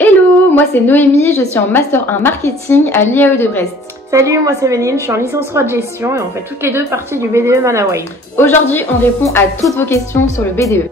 Hello, moi c'est Noémie, je suis en Master 1 Marketing à l'IAE de Brest. Salut, moi c'est Méline, je suis en licence 3 de gestion et on fait toutes les deux partie du BDE Manawave. Aujourd'hui, on répond à toutes vos questions sur le BDE.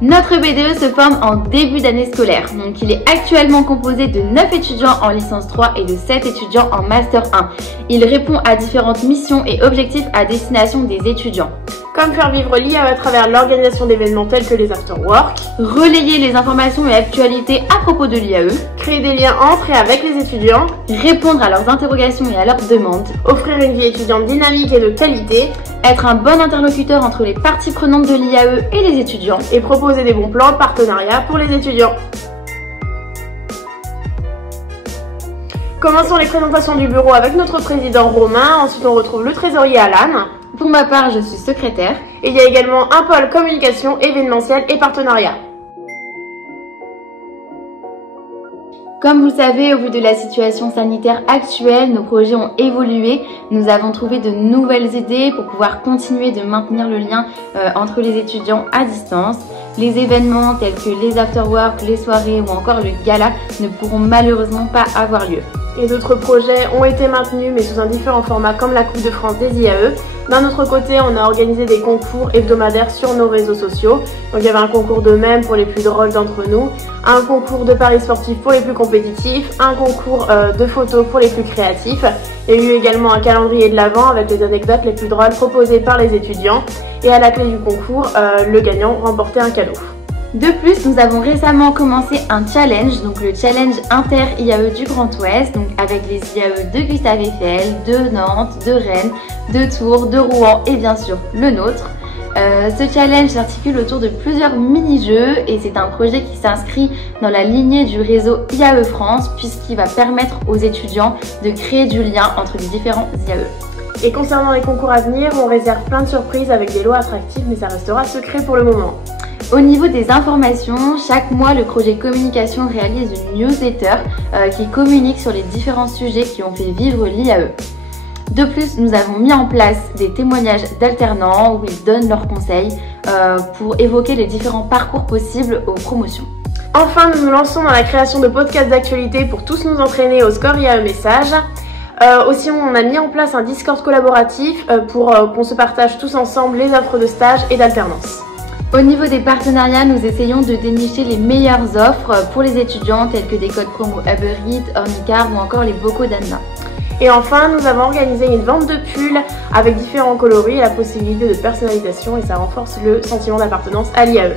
Notre BDE se forme en début d'année scolaire, donc il est actuellement composé de 9 étudiants en licence 3 et de 7 étudiants en Master 1. Il répond à différentes missions et objectifs à destination des étudiants. Comme faire vivre l'IAE à travers l'organisation d'événements tels que les after-work, relayer les informations et actualités à propos de l'IAE, créer des liens entre et avec les étudiants, répondre à leurs interrogations et à leurs demandes, offrir une vie étudiante dynamique et de qualité, être un bon interlocuteur entre les parties prenantes de l'IAE et les étudiants, et proposer des bons plans de partenariat pour les étudiants. Commençons les présentations du bureau avec notre président Romain, ensuite on retrouve le trésorier Alan. Pour ma part, je suis secrétaire. Et il y a également un pôle communication, événementiel et partenariat. Comme vous le savez, au vu de la situation sanitaire actuelle, nos projets ont évolué. Nous avons trouvé de nouvelles idées pour pouvoir continuer de maintenir le lien entre les étudiants à distance. Les événements tels que les after-work, les soirées ou encore le gala ne pourront malheureusement pas avoir lieu. Et d'autres projets ont été maintenus mais sous un différent format comme la Coupe de France des IAE. D'un autre côté, on a organisé des concours hebdomadaires sur nos réseaux sociaux. Donc il y avait un concours de mèmes pour les plus drôles d'entre nous, un concours de paris sportifs pour les plus compétitifs, un concours de photos pour les plus créatifs. Il y a eu également un calendrier de l'Avent avec les anecdotes les plus drôles proposées par les étudiants. Et à la clé du concours, le gagnant remportait un cadeau. De plus, nous avons récemment commencé un challenge, donc le challenge inter-IAE du Grand Ouest, donc avec les IAE de Gustave Eiffel, de Nantes, de Rennes, de Tours, de Rouen et bien sûr le nôtre. Ce challenge s'articule autour de plusieurs mini-jeux et c'est un projet qui s'inscrit dans la lignée du réseau IAE France puisqu'il va permettre aux étudiants de créer du lien entre les différents IAE. Et concernant les concours à venir, on réserve plein de surprises avec des lots attractifs mais ça restera secret pour le moment. Au niveau des informations, chaque mois, le projet communication réalise une newsletter qui communique sur les différents sujets qui ont fait vivre l'IAE. De plus, nous avons mis en place des témoignages d'alternants où ils donnent leurs conseils pour évoquer les différents parcours possibles aux promotions. Enfin, nous nous lançons dans la création de podcasts d'actualité pour tous nous entraîner au score IAE message. Aussi, on a mis en place un Discord collaboratif pour qu'on se partage tous ensemble les offres de stage et d'alternance. Au niveau des partenariats, nous essayons de dénicher les meilleures offres pour les étudiants tels que des codes promo Uber Eats, Ornicar ou encore les bocaux d'Anna. Et enfin, nous avons organisé une vente de pulls avec différents coloris et la possibilité de personnalisation et ça renforce le sentiment d'appartenance à l'IAE.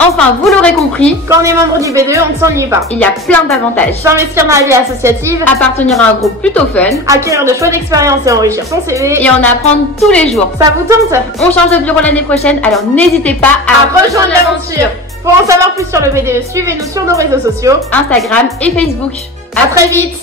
Enfin, vous l'aurez compris, quand on est membre du BDE, on ne s'ennuie pas. Il y a plein d'avantages. S'investir dans la vie associative, appartenir à un groupe plutôt fun, acquérir de chouettes expériences et enrichir son CV, et en apprendre tous les jours. Ça vous tente? On change de bureau l'année prochaine, alors n'hésitez pas à rejoindre l'aventure. Pour en savoir plus sur le BDE, suivez-nous sur nos réseaux sociaux, Instagram et Facebook. À très vite.